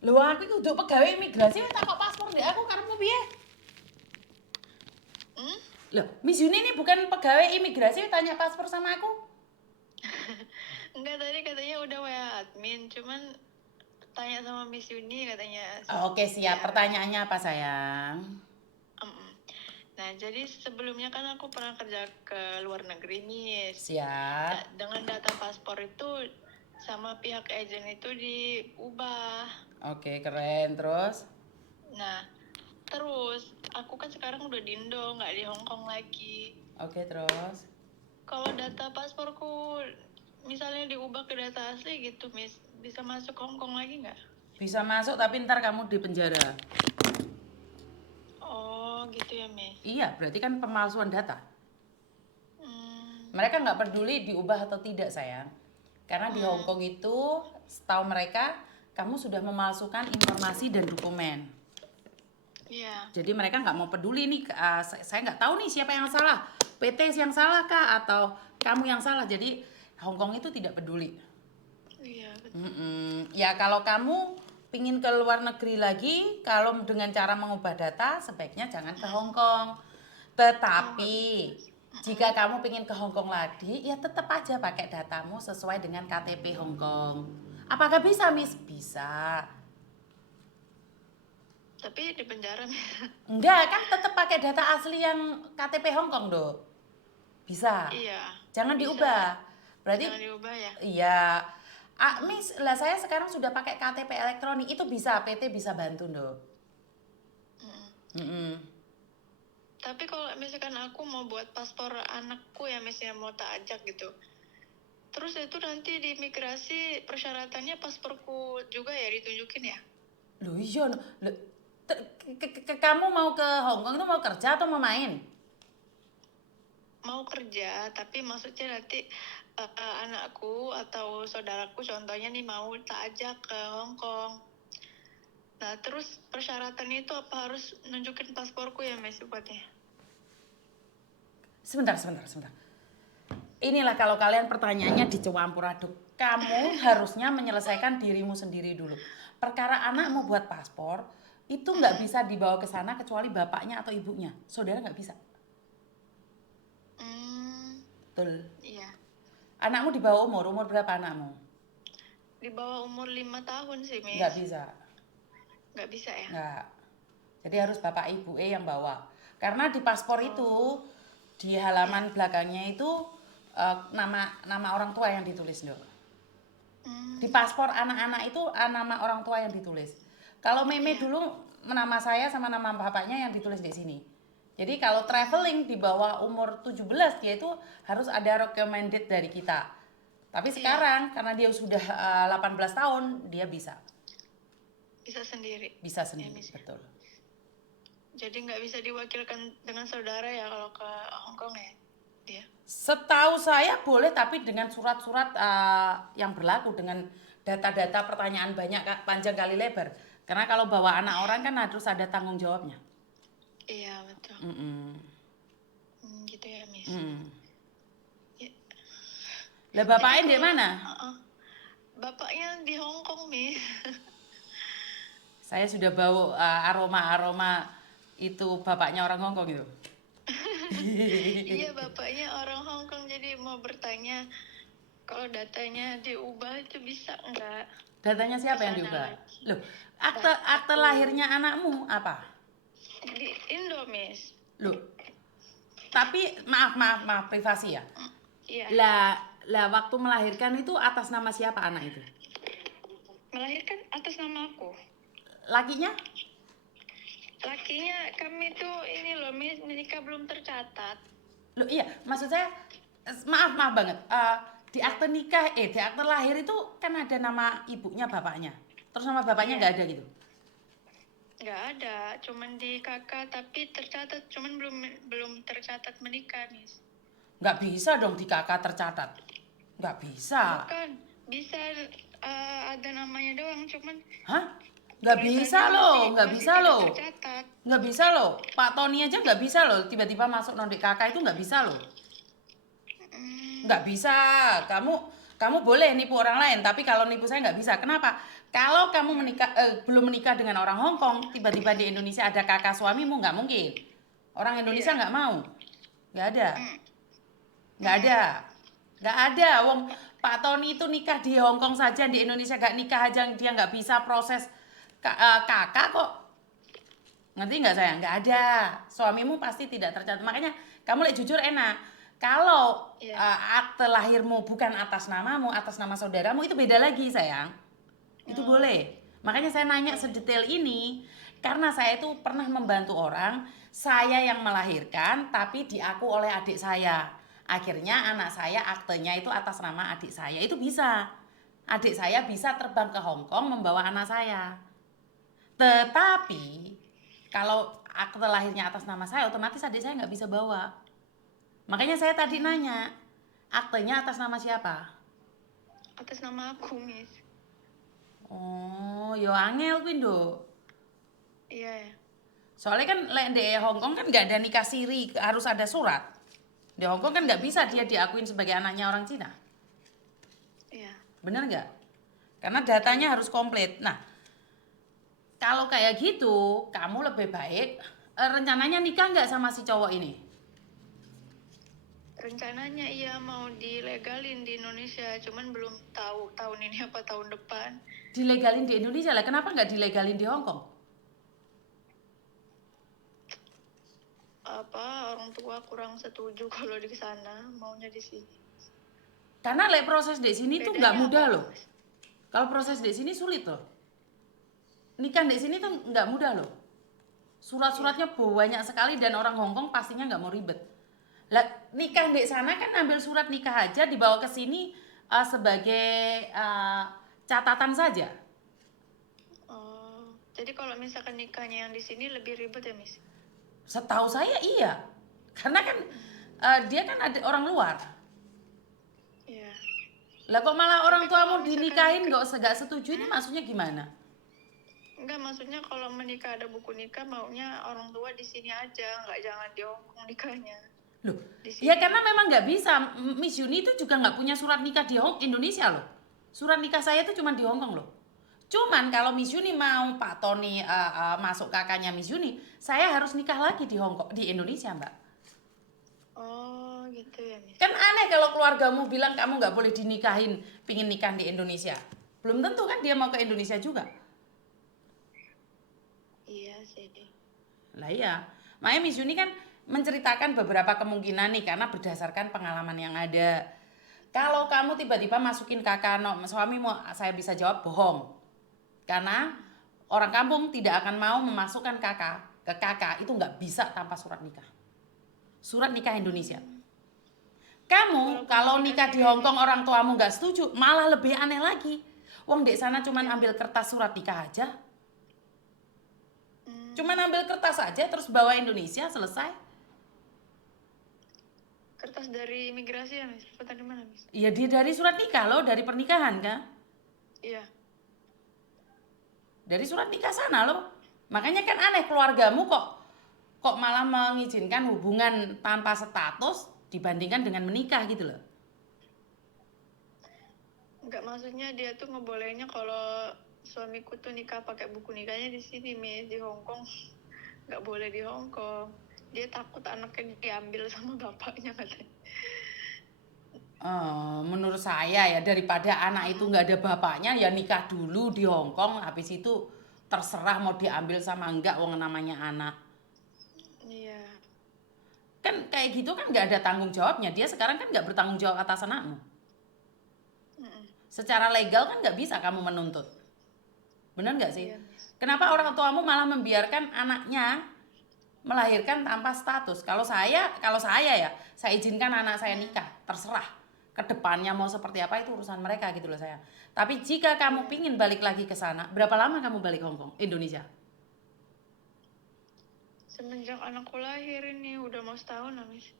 Lho aku iku nduk pegawai imigrasi wis takok paspor ndek aku karepmu piye? Hmm? Loh, Miss Yuni ini bukan pegawai imigrasi tanya paspor sama aku? Enggak, tadi katanya udah WA admin, cuman tanya sama Miss Yuni katanya. Oke, siap. Ya, Pertanyaannya apa, sayang? nah, jadi sebelumnya kan aku pernah kerja ke luar negeri nih. Siap. Dengan data paspor itu sama pihak agen itu diubah. Oke, keren. Terus? Nah, terus aku kan sekarang udah di Indo, nggak di Hong Kong lagi. Oke, terus? Kalau data pasporku misalnya diubah ke data asli gitu, Miss, bisa masuk Hong Kong lagi nggak? Bisa masuk tapi ntar kamu di penjara. Oh, gitu ya, Miss. Iya, berarti kan pemalsuan data. Hmm, Mereka nggak peduli diubah atau tidak, sayang. Karena di Hong Kong itu, setahu mereka, kamu sudah memalsukan informasi dan dokumen. iya. Jadi mereka nggak mau peduli nih, saya nggak tahu nih siapa yang salah. PT yang salah kah atau kamu yang salah. Jadi Hong Kong itu tidak peduli. Iya, betul. Ya kalau kamu pingin ke luar negeri lagi, kalau dengan cara mengubah data, sebaiknya jangan ke Hong Kong. Oh, nggak Tetapi bisa. jika kamu pingin ke Hong Kong lagi, ya tetap aja pakai datamu sesuai dengan KTP Hong Kong. Apakah bisa, Miss? Bisa. Tapi di penjara, Miss. Enggak, kan tetap pakai data asli yang KTP Hong Kong, Dok. Bisa. Iya, Jangan bisa. diubah. Berarti Jangan diubah ya. iya. Miss, lah saya sekarang sudah pakai KTP elektronik, itu bisa PT bisa bantu, Dok. Mm-mm. Tapi kalau misalkan aku mau buat paspor anakku ya, Miss, ya mau tak ajak gitu. Terus itu nanti di imigrasi persyaratannya pasporku juga ya ditunjukin ya? Loh iya, loh, kamu mau ke Hong Kong itu mau kerja atau mau main? Mau kerja, tapi maksudnya nanti anakku atau saudaraku contohnya nih mau tak ajak ke Hong Kong. Nah, terus persyaratannya itu apa harus nunjukin pasporku ya, Miss, buatnya? Sebentar. Inilah kalau kalian pertanyaannya dicampur aduk. Kamu harusnya menyelesaikan dirimu sendiri dulu. Perkara anak mau buat paspor, itu nggak bisa dibawa ke sana kecuali bapaknya atau ibunya. Saudara nggak bisa. Hmm, Betul. iya. Anakmu di bawah umur berapa anakmu? Di bawah umur 5 tahun sih, Nggak Miss. bisa. Nggak bisa ya? Nggak. Jadi harus bapak ibu yang bawa. Karena di paspor itu Oh, di iya. halaman belakangnya itu nama orang tua yang ditulis, Dok. Di Hmm, paspor anak-anak itu nama orang tua yang ditulis. Kalau meme iya. dulu nama saya sama nama bapaknya yang ditulis di sini. Jadi kalau Hmm, traveling di bawah umur 17 dia itu harus ada recommended dari kita. Tapi iya. sekarang karena dia sudah 18 tahun, dia bisa. Bisa sendiri. Bisa Ya, sendiri, Miss, ya. betul. Jadi nggak bisa diwakilkan dengan saudara ya kalau ke Hong Kong ya, dia. Setahu saya boleh tapi dengan surat-surat yang berlaku dengan data-data pertanyaan banyak panjang kali lebar. Karena kalau bawa anak orang kan harus ada tanggung jawabnya. Iya, betul. Mm-mm. Gitu ya, Miss. Mm. Ya. Lah Jadi bapaknya di kalau mana? bapaknya di Hong Kong, Miss. Saya sudah bau aroma-aroma itu bapaknya orang Hongkong itu. Iya, bapaknya orang Hong Kong, jadi mau bertanya kalau datanya diubah itu bisa nggak Datanya ke siapa yang sana diubah? lagi? Loh, akte akte Aku lahirnya anakmu apa? di Indo, Miss. Loh, tapi maaf privasi ya. Iya, Lah waktu melahirkan itu atas nama siapa anak itu? melahirkan atas nama aku. Lakinya? Lakinya kami tuh ini loh, Miss, nikah belum tercatat. Loh iya, maksud saya maaf banget. Di Iya, akte nikah, di akte lahir itu kan ada nama ibunya bapaknya. Terus nama bapaknya iya. nggak ada gitu. Nggak ada, cuman di kakak tapi tercatat, cuman belum belum tercatat menikah, Miss. Nggak bisa dong di kakak tercatat. Nggak bisa. Bukan, bisa ada namanya doang, cuman Hah? Nggak bisa tulisannya loh, masih nggak masih bisa tidak loh. tercatat. Nggak bisa loh. Pak Tony aja nggak bisa loh. Tiba-tiba masuk nondik kakak itu nggak bisa loh. Hmm, Nggak bisa. Kamu kamu boleh nipu orang lain, tapi kalau nipu saya nggak bisa. Kenapa? Kalau kamu belum menikah dengan orang Hong Kong, tiba-tiba di Indonesia ada kakak suamimu, nggak mungkin. Orang Indonesia Iya. nggak mau, nggak ada, Mm. nggak ada, nggak ada. Wong Pak Tony itu nikah di Hong Kong saja, di Indonesia nggak nikah aja, dia nggak bisa proses kakak kok. Ngerti nggak sayang? Nggak ada. Suamimu pasti tidak tercatat. Makanya kamu jujur enak. Kalau Iya. akte lahirmu bukan atas namamu, atas nama saudaramu, itu beda lagi sayang. Itu Oh, boleh. Makanya saya nanya iya. sedetail ini karena saya itu pernah membantu orang, saya yang melahirkan tapi diaku oleh adik saya. Akhirnya anak saya aktenya itu atas nama adik saya. Itu bisa. Adik saya bisa terbang ke Hong Kong membawa anak saya. Tetapi kalau akte lahirnya atas nama saya, otomatis adik saya nggak bisa bawa. Makanya saya tadi nanya, aktenya atas nama siapa? Atas nama aku, Miss. Oh, yo angel kuwi, Nduk. Iya ya. Soalnya kan lek di Hong Kong kan nggak ada nikah siri, harus ada surat. Di Hong Kong kan nggak bisa dia diakuin sebagai anaknya orang Cina. Iya. Bener nggak? Karena datanya harus komplit. Nah, kalau kayak gitu, kamu lebih baik rencananya nikah nggak sama si cowok ini? Rencananya iya mau dilegalin di Indonesia, cuman belum tahu tahun ini apa tahun depan. Dilegalin di Indonesia lah, kenapa nggak dilegalin di Hong Kong? Apa orang tua kurang setuju kalau di sana, maunya di sini. Karena lek proses di sini tuh nggak Bedanya mudah apa, loh. Mas? Kalau proses di sini sulit loh. Nikah di sini tuh nggak mudah loh. Surat-suratnya banyak sekali dan orang Hong Kong pastinya nggak mau ribet. Lah nikah di sana kan ambil surat nikah aja dibawa ke sini sebagai catatan saja. Oh, jadi kalau misalkan nikahnya yang di sini lebih ribet ya, Miss? Setahu saya iya. Karena kan dia kan ada orang luar. Iya. Lah kok malah orang Tapi tuamu kalau misalkan dinikahin nggak setuju ini maksudnya gimana? enggak, maksudnya kalau menikah ada buku nikah maunya orang tua di sini aja, nggak jangan di Hong Kong nikahnya. Loh, Di ya sini. karena memang nggak bisa. Miss Yuni itu juga nggak punya surat nikah di Indonesia loh. Surat nikah saya itu cuma di Hong Kong loh. Cuman kalau Miss Yuni mau Pak Tony masuk kakaknya Miss Yuni, saya harus nikah lagi di Hong Kong, di Indonesia, Mbak. Oh, gitu ya, Miss. Kan aneh kalau keluargamu bilang kamu nggak boleh dinikahin, pingin nikah di Indonesia. Belum tentu kan dia mau ke Indonesia juga. Iya sih. Lah iya. Makanya Miss Yuni kan menceritakan beberapa kemungkinan nih karena berdasarkan pengalaman yang ada. Kalau kamu tiba-tiba masukin kakak, no, suamimu, saya bisa jawab bohong. Karena orang kampung tidak akan mau memasukkan kakak ke kakak itu nggak bisa tanpa surat nikah. Surat nikah Indonesia. Kamu Walaupun kalau kita nikah di sendiri. Hong Kong orang tuamu nggak setuju, malah lebih aneh lagi. Wong dek sana cuman ambil kertas surat nikah aja. Cuman ambil kertas aja terus bawa Indonesia selesai. Kertas dari imigrasi ya, Miss? Apa dari mana, Miss? Iya dia dari surat nikah loh, dari pernikahan kan? Iya. Dari surat nikah sana loh. Makanya kan aneh keluargamu kok malah mengizinkan hubungan tanpa status dibandingkan dengan menikah gitu loh. Enggak, maksudnya dia tuh ngebolehinnya kalau suamiku tuh nikah pakai buku nikahnya di sini, Miss. Di Hong Kong nggak boleh di Hong Kong. Dia takut anaknya diambil sama bapaknya katanya. Menurut saya ya daripada anak itu nggak ada bapaknya ya nikah dulu di Hong Kong habis itu terserah mau diambil sama enggak wong namanya anak. Iya. Kan kayak gitu kan nggak ada tanggung jawabnya. Dia sekarang kan nggak bertanggung jawab atas anakmu. Mm-mm. Secara legal kan nggak bisa kamu menuntut. Benar nggak sih? Iya, Miss. Kenapa orang tuamu malah membiarkan anaknya melahirkan tanpa status? Kalau saya ya, saya izinkan anak saya nikah, terserah. Kedepannya mau seperti apa itu urusan mereka gitu loh saya. Tapi jika kamu pingin balik lagi ke sana, berapa lama kamu balik Hong Kong, Indonesia? Semenjak anakku lahir ini udah mau setahun lah, Miss.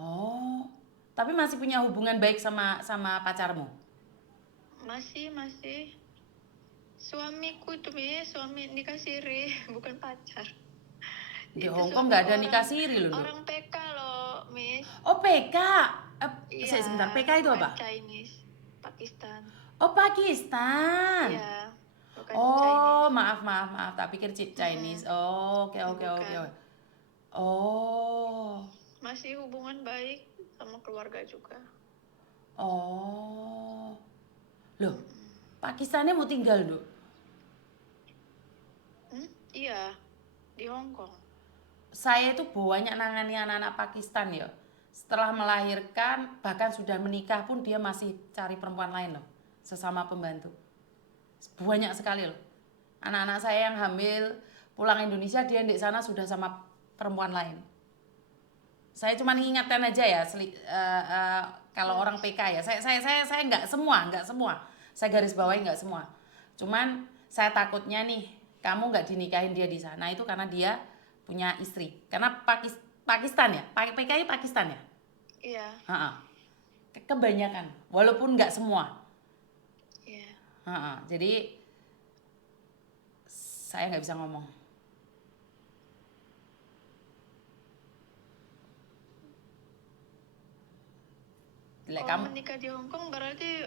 Oh, tapi masih punya hubungan baik sama pacarmu? Masih. Suamiku tuh, Miss, suami nikah siri, bukan pacar. Di Itu Hong Kong suami nggak ada orang- nikah siri loh. Dok. Orang PK loh, Miss. Oh PK. Iya. Sebentar, PK itu bukan apa? Chinese, Pakistan. Oh Pakistan. Iya. bukan Oh, Chinese. maaf. Tak pikir Chinese. Oh, oke. Bukan. Oh, Masih hubungan baik sama keluarga juga. oh. Loh, Pakistannya mau tinggal, Dok? Iya, di Hong Kong. Saya itu banyak nangani anak-anak Pakistan ya. Setelah melahirkan, bahkan sudah menikah pun dia masih cari perempuan lain loh. Sesama pembantu. Banyak sekali loh. Anak-anak saya yang hamil pulang Indonesia, dia di sana sudah sama perempuan lain. Saya cuma ingatkan aja ya, kalau orang PK ya, saya nggak semua. Saya garis bawahi nggak semua. Cuman saya takutnya nih, kamu nggak dinikahin dia di sana itu karena dia punya istri. Karena Pakistan ya, PKI Pakistan ya. Iya. Kebanyakan, walaupun nggak semua. Iya. Jadi saya nggak bisa ngomong. Kalau menikah di Hong Kong berarti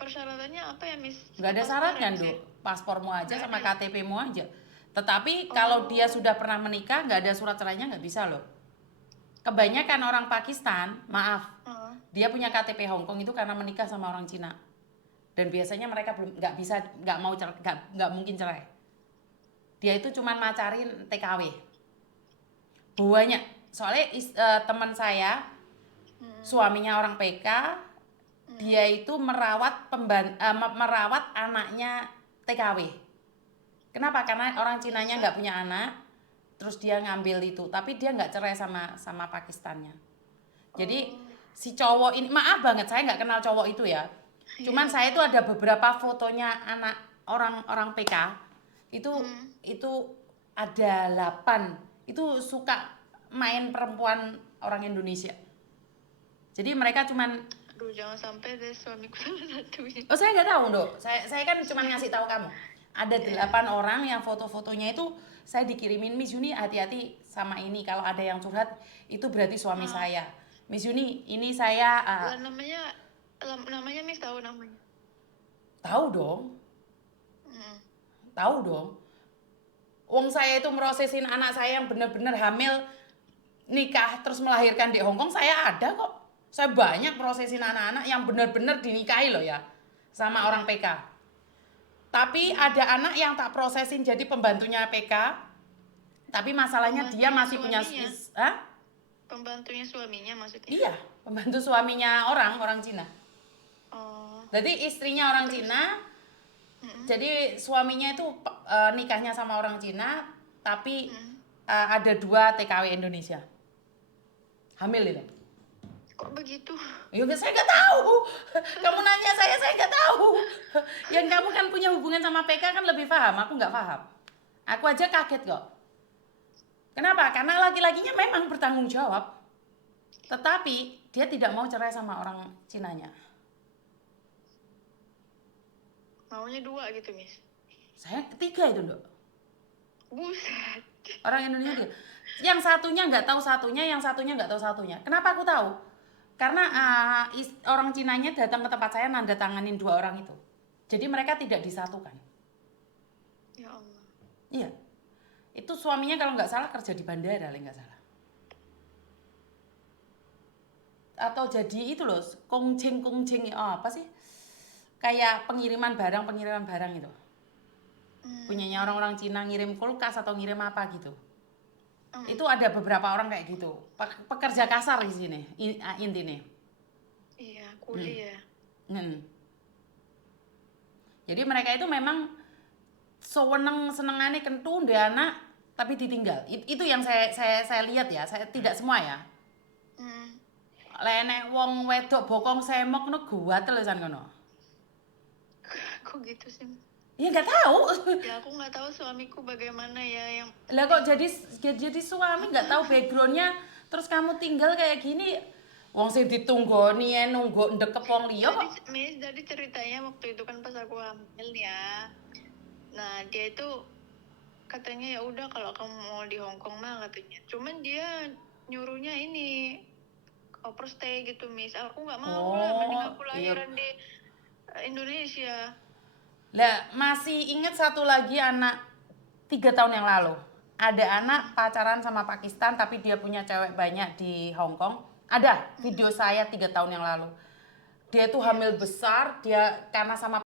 persyaratannya apa ya, Miss? Nggak ada syaratnya, Dok. Paspormu aja sama KTP-mu aja. Tetapi kalau dia sudah pernah menikah, nggak ada surat cerainya, nggak bisa loh. Kebanyakan orang Pakistan, maaf, dia punya KTP Hong Kong itu karena menikah sama orang Cina. Dan biasanya mereka belum nggak mungkin cerai. Dia itu cuma macarin TKW. Banyak. Soalnya teman saya, suaminya orang PK, dia itu merawat anaknya TKW. Kenapa? Karena orang Cinanya nggak punya anak, terus dia ngambil itu, tapi dia nggak cerai sama Pakistannya. Jadi si cowok ini, maaf banget saya nggak kenal cowok itu ya. Cuman saya itu ada beberapa fotonya anak orang PK itu ada 8 itu suka main perempuan orang Indonesia. Jadi mereka cuman, aduh jangan sampai deh suamiku salah satunya. Oh saya nggak tahu, Dok. Saya kan cuma ngasih tahu kamu. Ada 8 orang yang foto-fotonya itu saya dikirimin, Miss Yuni hati-hati sama ini. Kalau ada yang curhat itu berarti suami saya. Miss Yuni ini saya. Namanya Miss tahu namanya? Tahu dong. Tahu dong. Wong saya itu merosesin anak saya yang benar-benar hamil, nikah terus melahirkan di Hong Kong, saya ada kok. Saya banyak prosesin anak-anak yang benar-benar dinikahi loh ya sama orang PK. Tapi ada anak yang tak prosesin jadi pembantunya PK. Tapi masalahnya dia masih punya Pembantunya suaminya maksudnya? Iya, pembantu suaminya orang Cina. Jadi istrinya orang Cina. Jadi suaminya itu nikahnya sama orang Cina, tapi ada 2 TKW Indonesia. Hamil itu. Kok begitu? Ya saya nggak tahu. Kamu nanya saya nggak tahu. Yang kamu kan punya hubungan sama PK kan lebih paham. Aku nggak paham. Aku aja kaget kok. Kenapa? Karena laki-lakinya memang bertanggung jawab. Tetapi dia tidak mau cerai sama orang Cinanya. Maunya 2 gitu, Miss? Saya ketiga itu, Dok. Buset. Orang Indonesia dia. Yang satunya nggak tahu satunya, yang satunya nggak tahu satunya. Kenapa aku tahu? Karena orang Cinanya datang ke tempat saya nanda tanganin 2 orang itu. Jadi mereka tidak disatukan. Ya Allah. Iya. Itu suaminya kalau nggak salah kerja di bandara, nggak salah. Atau jadi itu loh, kongcing apa sih? Kayak pengiriman barang itu. Punyanya orang-orang Cina ngirim kulkas atau ngirim apa gitu. Itu ada beberapa orang kayak gitu. Pekerja kasar di sini intinya. Iya, kuli ya. Jadi mereka itu memang senengane kentu ndek anak tapi ditinggal. Itu yang saya lihat ya. Saya tidak semua ya. Lenek wong wedok bokong semok ngono gawatel san ngono. Kok gitu sih? Ya nggak tahu. Ya aku nggak tahu suamiku bagaimana ya yang. Lah kok jadi suami nggak tahu backgroundnya, terus kamu tinggal kayak gini, wong sing ditunggoni nunggu ndekep wong liya kok. Miss, jadi ceritanya waktu itu kan pas aku hamil ya. Nah dia itu katanya ya udah kalau kamu mau di Hong Kong mah katanya. Cuman dia nyuruhnya ini overstay gitu, Miss. Aku nggak mau lah, mending aku lahiran di Indonesia. Lah, masih ingat satu lagi anak 3 tahun yang lalu. Ada anak pacaran sama Pakistan tapi dia punya cewek banyak di Hong Kong. Ada video saya 3 tahun yang lalu. Dia tuh hamil besar, dia karena sama